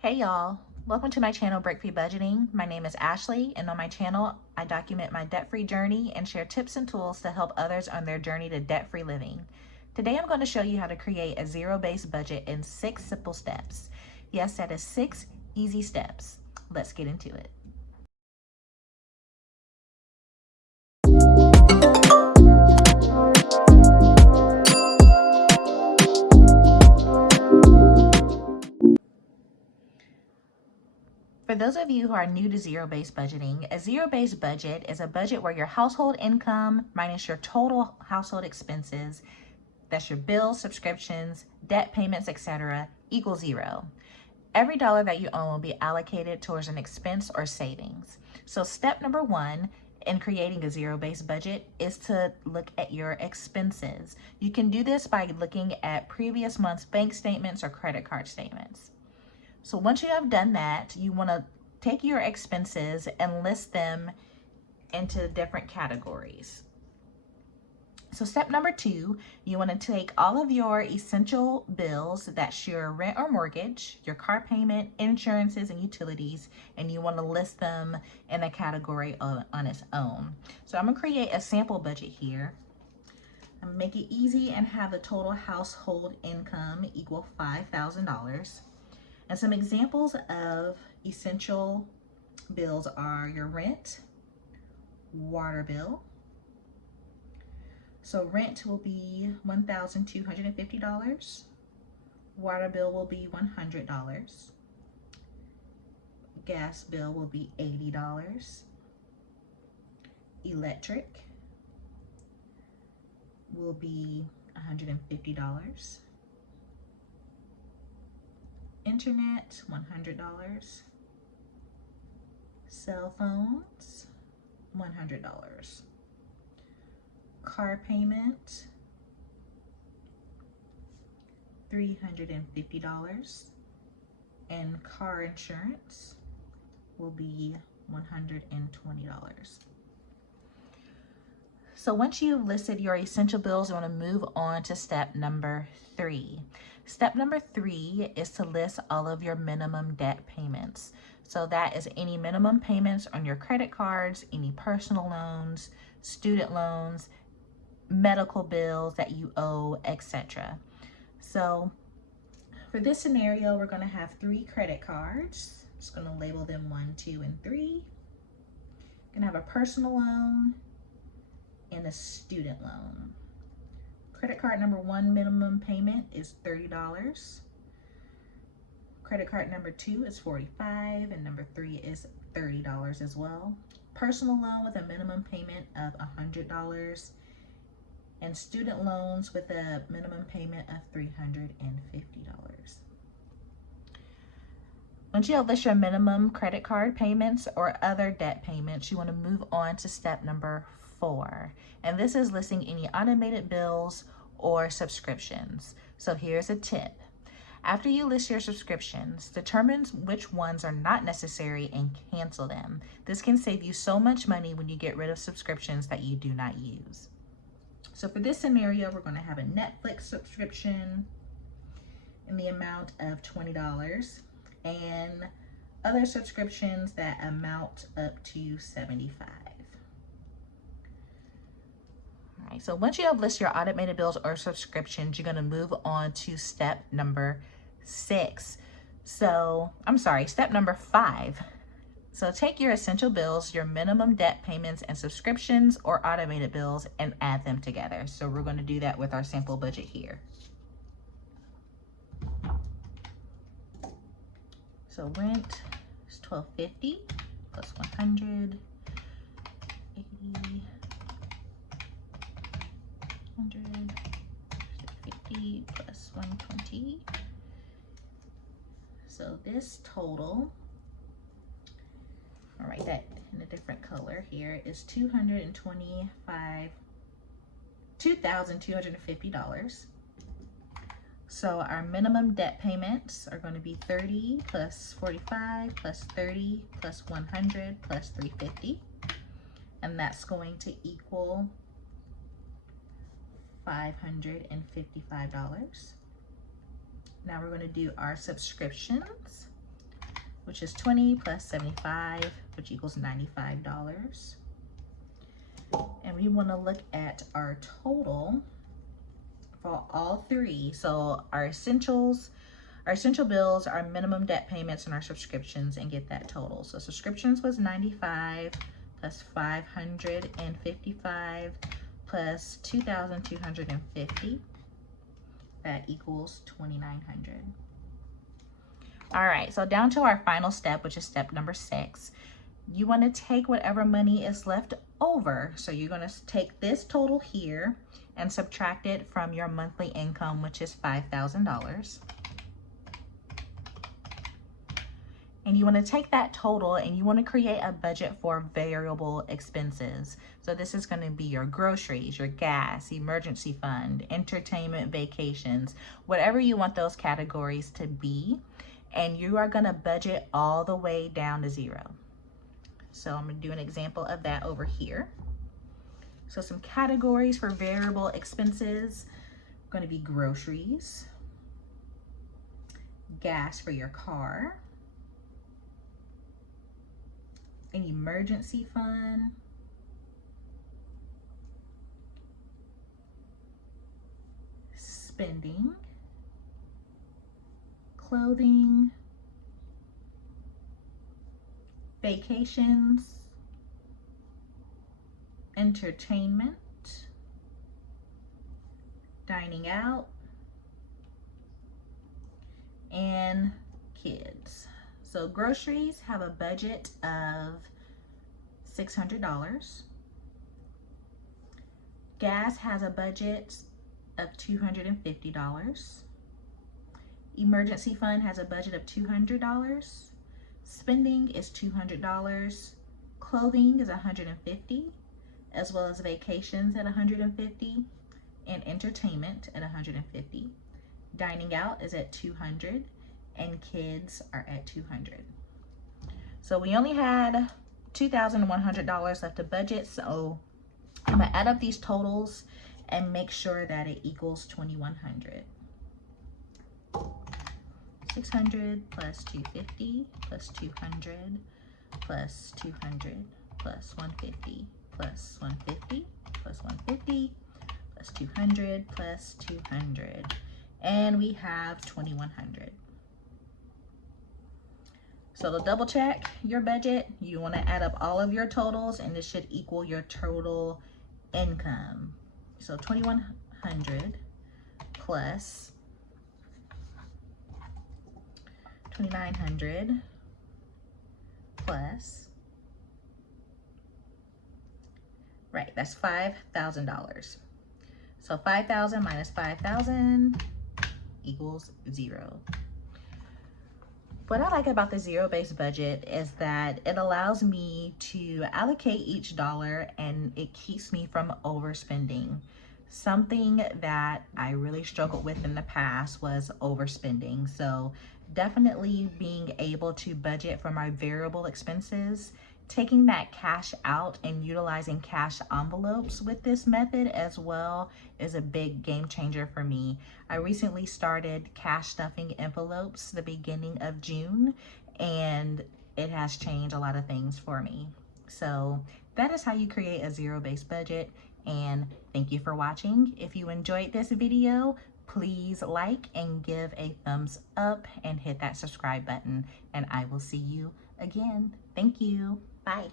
Hey y'all, welcome to my channel Break Free Budgeting. My name is Ashley, and on my channel I document my debt-free journey and share tips and tools to help others on their journey to debt-free living. Today I'm going to show you how to create a zero-based budget in 6 simple steps. Yes, that is 6 easy steps. Let's get into it. For those of you who are new to zero-based budgeting, a zero-based budget is a budget where your household income minus your total household expenses, that's your bills, subscriptions, debt payments, etc., equals 0. Every dollar that you own will be allocated towards an expense or savings. So step number 1 in creating a zero-based budget is to look at your expenses. You can do this by looking at previous month's bank statements or credit card statements. So once you have done that, you want to take your expenses and list them into different categories. So step number 2, you want to take all of your essential bills, that's your rent or mortgage, your car payment, insurances, and utilities, and you want to list them in a category on its own. So I'm going to create a sample budget here. I'm going to make it easy and have the total household income equal $5,000. And some examples of essential bills are your rent, water bill. So rent will be $1,250. Water bill will be $100. Gas bill will be $80. Electric will be $150. Internet, $100. Cell phones, $100. Car payment, $350. And car insurance will be $120. So once you've listed your essential bills, you want to move on to step number 3. Step number 3 is to list all of your minimum debt payments. So that is any minimum payments on your credit cards, any personal loans, student loans, medical bills that you owe, etc. So for this scenario, we're going to have 3 credit cards. I'm just going to label them 1, 2, and 3. Going to have a personal loan and a student loan. Credit card number 1 minimum payment is $30. Credit card number 2 is $45, and number 3 is $30 as well. Personal loan with a minimum payment of $100, and student loans with a minimum payment of $350. Once you have listed your minimum credit card payments or other debt payments, you want to move on to step number 4. And this is listing any automated bills or subscriptions. So here's a tip. After you list your subscriptions, determine which ones are not necessary and cancel them. This can save you so much money when you get rid of subscriptions that you do not use. So for this scenario, we're going to have a Netflix subscription in the amount of $20 and other subscriptions that amount up to $75. All right, so once you have listed your automated bills or subscriptions, you're going to move on to step number 6. Step number 5. So take your essential bills, your minimum debt payments, and subscriptions or automated bills and add them together. So we're going to do that with our sample budget here. So rent is $1,250 plus $100, $80, $150 plus $120. So this total, all right, that in a different color here, is $2,250. So our minimum debt payments are going to be $30 plus $45 plus $30 plus $100 plus $350, and that's going to equal $555. Now we're going to do our subscriptions. which is 20 plus 75, which equals $95. And we want to look at our total for all three. So our essential bills, our minimum debt payments, and our subscriptions, and get that total. So subscriptions was 95 plus 555 plus 2,250. That equals 2,900. All right, so down to our final step, which is step number 6. You want to take whatever money is left over. So you're going to take this total here and subtract it from your monthly income, which is $5,000. And you want to take that total and you want to create a budget for variable expenses. So this is going to be your groceries, your gas, emergency fund, entertainment, vacations, whatever you want those categories to be. And you are going to budget all the way down to 0. So I'm going to do an example of that over here. So some categories for variable expenses are going to be groceries, gas for your car, an emergency fund, spending, clothing, vacations, entertainment, dining out, and kids. So groceries have a budget of $600. Gas has a budget of $250. Emergency fund has a budget of $200. Spending is $200. Clothing is $150, as well as vacations at $150, and entertainment at $150. Dining out is at $200, and kids are at $200. So we only had $2,100 left to budget, so I'm gonna add up these totals and make sure that it equals 2,100. 600 plus 250 plus 200 plus 200 plus 150 plus 150 plus 150 plus 200 plus 200, and we have 2,100. So to double check your budget, you want to add up all of your totals, and this should equal your total income. So 2,100 plus 2,900 plus, right, that's $5,000. So 5,000 minus 5,000 equals 0. What I like about the zero-based budget is that it allows me to allocate each dollar and it keeps me from overspending. Something that I really struggled with in the past was overspending. So definitely being able to budget for my variable expenses, taking that cash out and utilizing cash envelopes with this method as well is a big game changer for me. I recently started cash stuffing envelopes the beginning of June, and it has changed a lot of things for me. So that is how you create a zero-based budget, and thank you for watching. If you enjoyed this video, please like and give a thumbs up and hit that subscribe button, and I will see you again. Thank you. Bye.